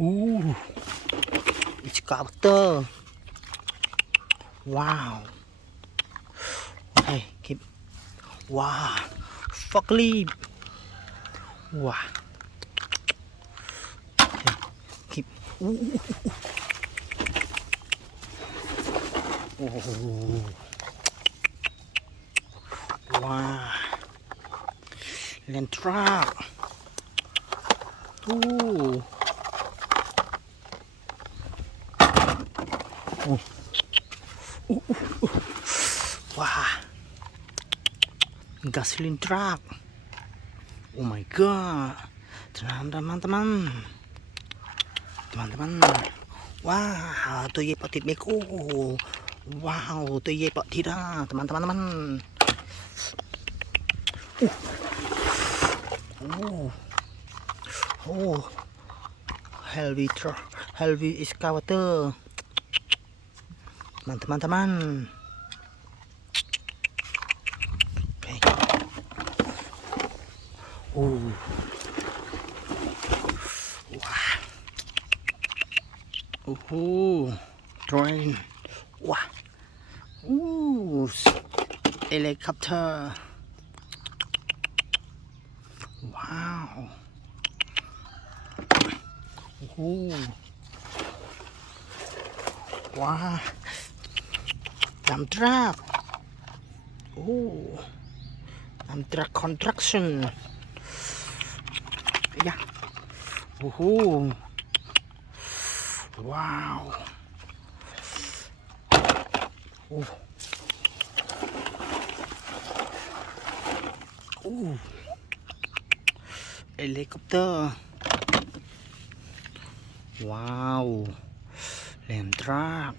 Ooh, excavator. Wow. Okay, keep. Wow. Fuck lead. Wow. Okay, keep. Ooh. Oh. Wow. Land truck. Ooh. Oh. Wah, gasoline truck. Oh my god, teman-teman, wah, tuh ye patit beko. Wow, tuh ye patit teman-teman. Oh, oh, Havy truck, Havy excavator, teman-teman. Okay. Oh, wah, train, wah, helicopter. Wow. Wow. Dump truck. Dump truck construction. Yeah. Wow. Helicopter. Wow. Lamb truck.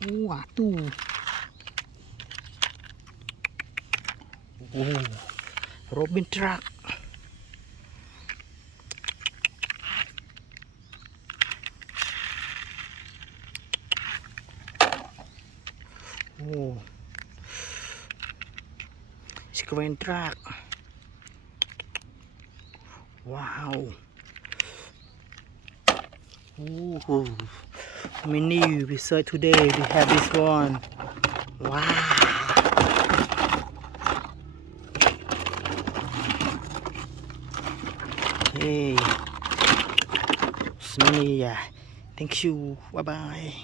Waduh. Robin truck. Screen truck. Wow. Mini research today. We have this one. Wow. Hey. It's mini. Thank you. Bye bye.